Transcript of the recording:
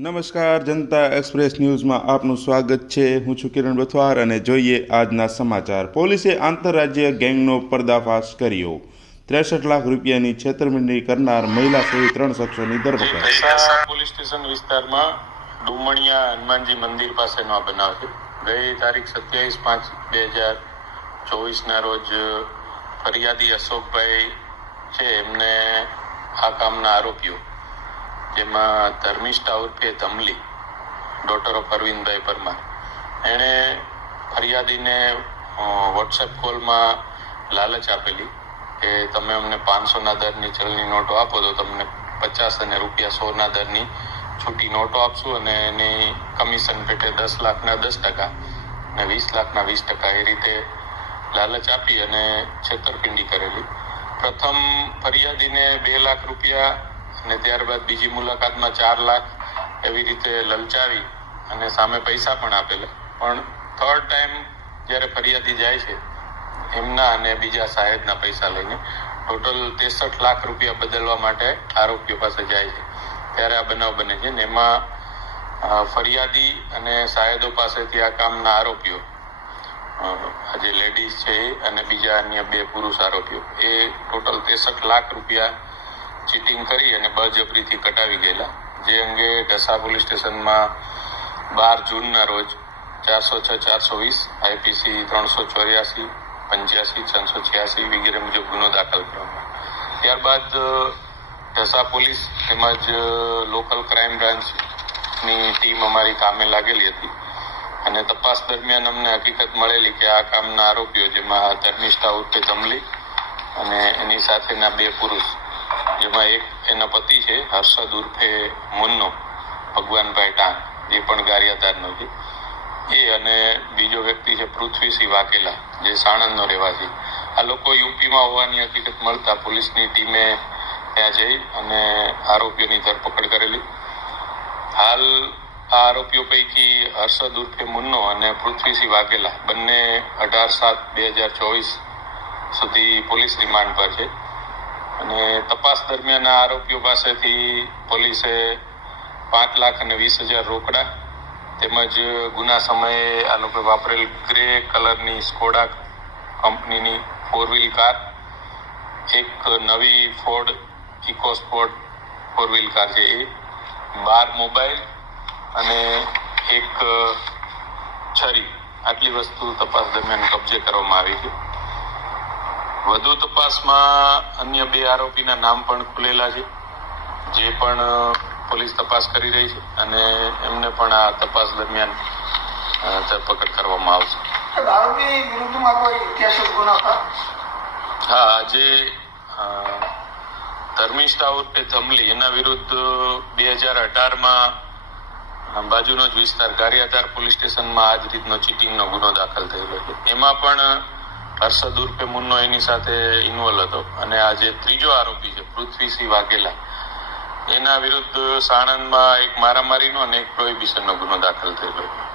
નમસ્કાર, જનતા એક્સપ્રેસ ન્યૂઝમાં આપનું સ્વાગત છે. હું છું કિરણ બથવાર અને જોઈએ આજના સમાચાર. પોલીસે આંતરરાજ્ય ગેંગનો પર્દાફાશ કર્યો. ત્રેસઠ લાખ રૂપિયાની છેતરપિંડી કરનાર મહિલા સહિત ત્રણ શખ્સોની ધરપકડ. પોલીસ સ્ટેશન વિસ્તારમાં ડુમણિયા હનુમાનજી મંદિર પાસેનો આ બનાવ છે ગઈ તારીખ સત્યાવીસ પાંચ બે હજાર ચોવીસના રોજ ફરિયાદી અશોકભાઈ છે. એમને આ કામના આરોપીઓ જેમાં ધર્મિષ્ઠા ઉર્ફે ધમલી ડોટર ઓફ અરવિંદભાઈ પરમાર. એણે ફરિયાદીને વોટ્સએપ કોલમાં લાલચ આપેલી કે તમે અમને પાંચસોના દરની ચલની નોટો આપો તો તમને પચાસ અને રૂપિયા સોના દરની છૂટી નોટો આપશું અને એની કમિશન પેટે દસ લાખના દસ ટકા અને વીસ લાખના વીસ ટકા એ રીતે લાલચ આપી અને છેતરપિંડી કરેલી. પ્રથમ ફરિયાદીને બે લાખ રૂપિયા અને ત્યારબાદ બીજી મુલાકાતમાં ચાર લાખ એવી રીતે લલચાવી અને સામે પૈસા પણ આપેલા. પણ થર્ડ ટાઈમ જ્યારે ફરિયાદી જાય છે, એમના અને બીજા સાહેબના પૈસા લઈને ટોટલ ત્રેસઠ લાખ રૂપિયા બદલવા માટે આરોપીઓ પાસે જાય છે. ત્યારે આ બનાવ બને છે ને એમાં ફરિયાદી અને સાહેદો પાસેથી આ કામના આરોપીઓ આજે લેડીઝ છે અને બીજા અન્ય બે પુરુષ આરોપીઓ, એ ટોટલ ત્રેસઠ લાખ રૂપિયા ચીટિંગ કરી અને બળજબરીથી કટાવી ગયેલા. જે અંગે ઢસા પોલીસ સ્ટેશનમાં બાર જૂનના રોજ ચારસો છ, ચારસો વીસ, આઈપીસી ત્રણસો ચોર્યાસી, પંચ્યાસી, છસો છ્યાસી વગેરે મુજબ ગુનો દાખલ કરવામાં ત્યારબાદ, ઢસા પોલીસ તેમજ લોકલ ક્રાઇમ બ્રાન્ચની ટીમ અમારી કામે લાગેલી હતી. અને તપાસ દરમિયાન અમને હકીકત મળેલી કે આ કામના આરોપીઓ, જેમાં ધર્મિષ્ઠા ઉર્ફે ધમલી અને એની સાથેના બે પુરુષ જેમાં એક એના પતિ છે હર્ષદ ઉર્ફે મુન્નો, ભગવાનભાઈ ટાંગ એ પણ ગારિયાદારનો છે. એ અને બીજો વ્યક્તિ છે, પૃથ્વીસિંહ વાઘેલા, જે સાણંદનો રહેવાસી. આ લોકો યુપીમાં હોવાની હકીકત મળતા પોલીસની ટીમે ત્યાં જઈ અને આરોપીઓની ધરપકડ કરેલી. હાલ આ આરોપીઓ પૈકી હર્ષદ ઉર્ફે મુન્નો અને પૃથ્વીસિંહ વાઘેલા બંને અઢાર સાત બે હજાર ચોવીસ સુધી પોલીસ રિમાન્ડ પર છે. અને તપાસ દરમિયાન આરોપીઓ પાસેથી પોલીસે પાંચ લાખ અને વીસ હજાર રોકડા તેમજ ગુના સમયે આ લોકો વાપરેલ ગ્રે કલરની સ્કોડા કંપનીની ફોર વ્હીલ કાર, એક નવી Ford EcoSport four wheel car છે એ, બાર મોબાઈલ અને એક છરી. આટલી વસ્તુ તપાસ દરમિયાન કબજે કરવામાં આવી છે. વધુ તપાસમાં અન્ય બે આરોપીના નામ પણ ખુલેલા છે જે પણ પોલીસ તપાસ કરી રહી છે અને એમને પણ આ તપાસ દરમિયાન ધરપકડ કરવામાં આવશે. હા આજે અ, ધર્મિષ્ઠા ઉર્ફે ધમલી એના વિરુદ્ધ બે હજાર અઢારમાં બાજુનો જ વિસ્તાર ગારિયાધાર પોલીસ સ્ટેશનમાં આ જ રીતનો ચીટિંગનો ગુનો દાખલ થયેલો છે. એમાં પણ હર્ષદ ઉર્ફે મુન્નો એની સાથે ઇન્વોલ્વ હતો. અને આ જે ત્રીજો આરોપી છે, પૃથ્વીસિંહ વાઘેલા, એના વિરુદ્ધ સાણંદમાં એક મારામારીનો અને એક પ્રોહિબિશનનો ગુનો દાખલ થયેલો